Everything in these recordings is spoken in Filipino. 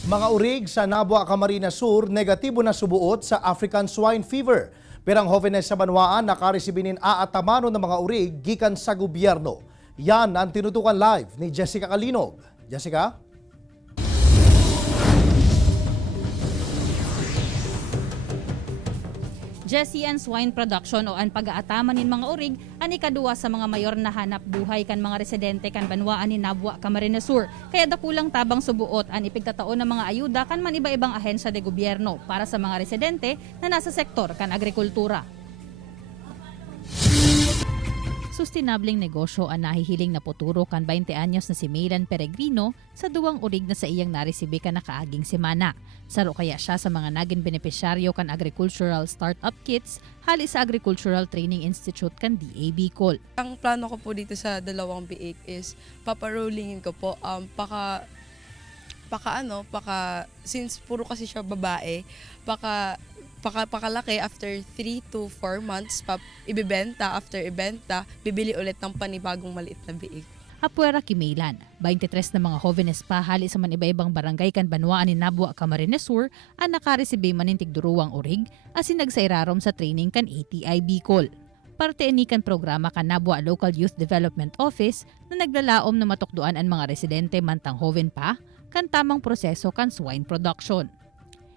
Mga urig sa Nabua, Camarines Sur, negatibo na subuot sa African Swine Fever. Pero ang Jovenes sa Banwaan nakaresibinin aatamano ng mga urig gikan sa gobyerno. Yan ang tinutukan live ni Jessica Calinog. Jessica? Jessie and swine production o ang pag-aataman nin mga urig ani kaduwa sa mga mayor na hanap buhay kan mga residente kan Banwaan ni Nabua, Camarines Sur. Kaya dakulang tabang subuot ang ipigtataon ng mga ayuda kan man iba-ibang ahensya de gobyerno para sa mga residente na nasa sektor kan agrikultura. Sustinableng negosyo ang nahihiling na puturo kan 20 anyos na si Maylan Peregrino sa duwang urig na sa iyang naresibi kan nakaaging semana. Saro kaya siya sa mga naging benepisyaryo kan agricultural startup kits hali sa Agricultural Training Institute kan DA Bicol. Ang plano ko po dito sa dalawang biik is paparolingin ko po since puro kasi siya babae, pakalaki after 3 to 4 months ibibenta, after ibenta bibili ulit ng panibagong maliit na biik. Apuera Kimaylan, 23 na mga Jovenes pa hali sa man iba-ibang barangay kan Banwaan ni Nabua, Camarines Sur ang nakaresibe manintig duruwang urig asin nagsairarom sa training kan ATI Bicol. Parte ini kan programa kan Nabua Local Youth Development Office na naglalaom na matukduan ang mga residente mantang Joven pa kan tamang proseso kan swine production.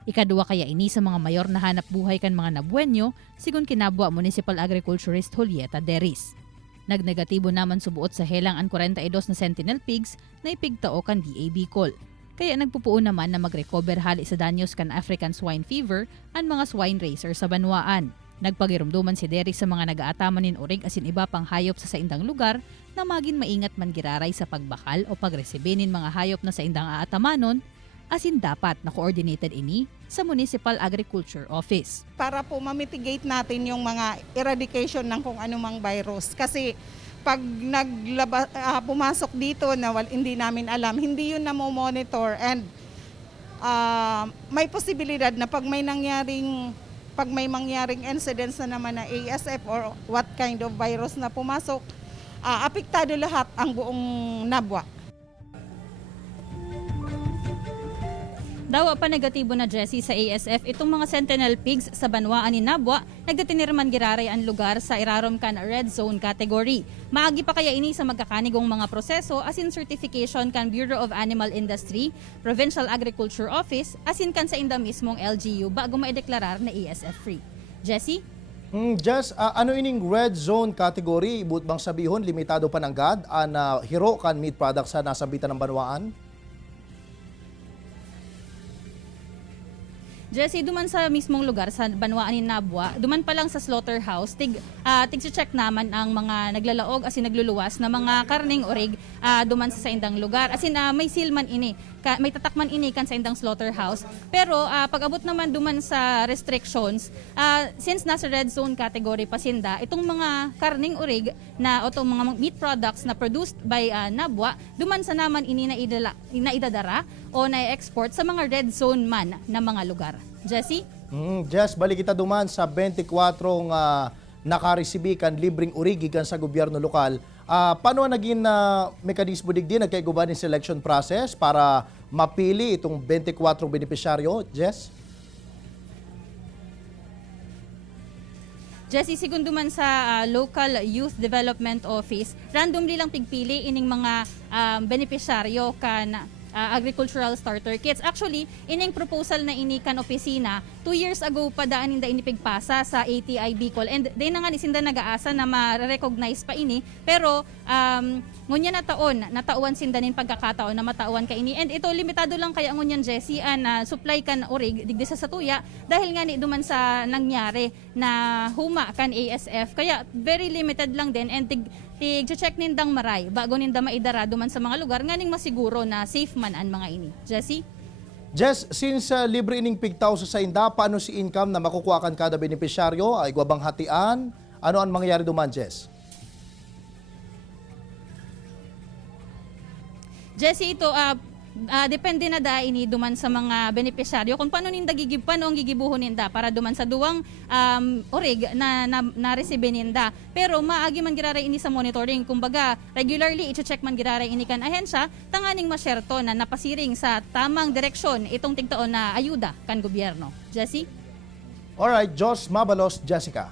Ikaduwa kaya ini sa mga mayor na hanap buhay kan mga Nabuenyo sigun kinabua Municipal Agriculturist Julieta Deris. Nagnegatibo naman subuot sa helang ang 42 na sentinel pigs na ipigtao kan DA Bicol. Kaya nagpupuo naman na mag-recover hali sa danyos kan African Swine Fever ang mga swine raisers sa Banwaan. Nagpagirumduman si Deris sa mga nag-aataman nin urig asin iba pang hayop sa saindang lugar na maging maingat man giraray sa pagbakal o pagresibe nin mga hayop na saindang aatamanon asin dapat na coordinated ini sa Municipal Agriculture Office. Para po mamitigate natin yung mga eradication ng kung anumang virus. Kasi pag pumasok dito na hindi namin alam, hindi yun na-monitor and may posibilidad na pag may mangyaring incidents na naman na ASF or what kind of virus na pumasok, apektado lahat ang buong Nabua. Dawa pa negatibo na Jessie sa ASF itong mga sentinel pigs sa Banwaan ni Nabua nagdatinirman giraray ang lugar sa irarom kan red zone category. Maagi pa kaya ini sa magkakanigong mga proseso asin certification kan Bureau of Animal Industry, Provincial Agriculture Office asin kan sa inda mismong LGU bago maideklarar na ASF free. Jessie? Ano ining red zone category? Ibut bang sabihon limitado pa ng GAD ang hiro kan meat products sa nasabitan ng Banwaan? Jessie, duman sa mismong lugar sa Banwaan ni Nabua, duman pa lang sa slaughterhouse, tig-check naman ang mga naglalaog asin nagluluwas na mga karning orig duman sa saindang lugar. Asin may sealman ini, may tatakman ini kan sa indang slaughterhouse. Pero pag abot naman duman sa restrictions, since nasa red zone category pasinda, itong mga karning orig na o itong mga meat products na produced by Nabua, duman sa naman ini na idadara o na-export sa mga red zone man na mga lugar. Jessie? Jess, balik kita duman sa 24 nakaresibi kan libreng urig gikan sa gobyerno lokal. Paano naging mekanismo digdi nagkaiguban ng selection process para mapili itong 24 benepisyaryo, Jess? Jessie, segundo man sa Local Youth Development Office, randomly lang pigpili ining mga benepisyaryo kan agricultural starter kits. Actually, ining proposal na ini kan opisina 2 years ago pa daan inda inipigpasa sa ATI Bicol and day na nga isinda nag-aasa na ma-recognize pa ini pero ngunya natauan sinda nin pagkakataon na matauan ka ini and ito limitado lang kaya ngunyan Jessie supply kan orig digdi sa satuya dahil nga ni duman sa nangyari na huma kan ASF kaya very limited lang din and tig-check nindang maray bago ninda maidara duman sa mga lugar nganing masiguro na safe man ang mga ini. Jessie? Jess, since libre ining pigtaw sa sainda, paano si income na makukuha kan kada benepisyaryo? Ay gwabang hatian? Ano ang mangyayari duman, Jess? Jessie, ito depende na da ini duman sa mga benepisyaryo kung paano ang gigibuhon ninda para duman sa duwang orig na receive ninda. Pero maagi man giraray ini sa monitoring, kumbaga regularly i-check man giraray ini kan ahensya tanganing masyerto na napasiring sa tamang direksyon itong tigtaon na ayuda kan gobyerno. Jessie? Alright, Jos Mabalos, Jessica.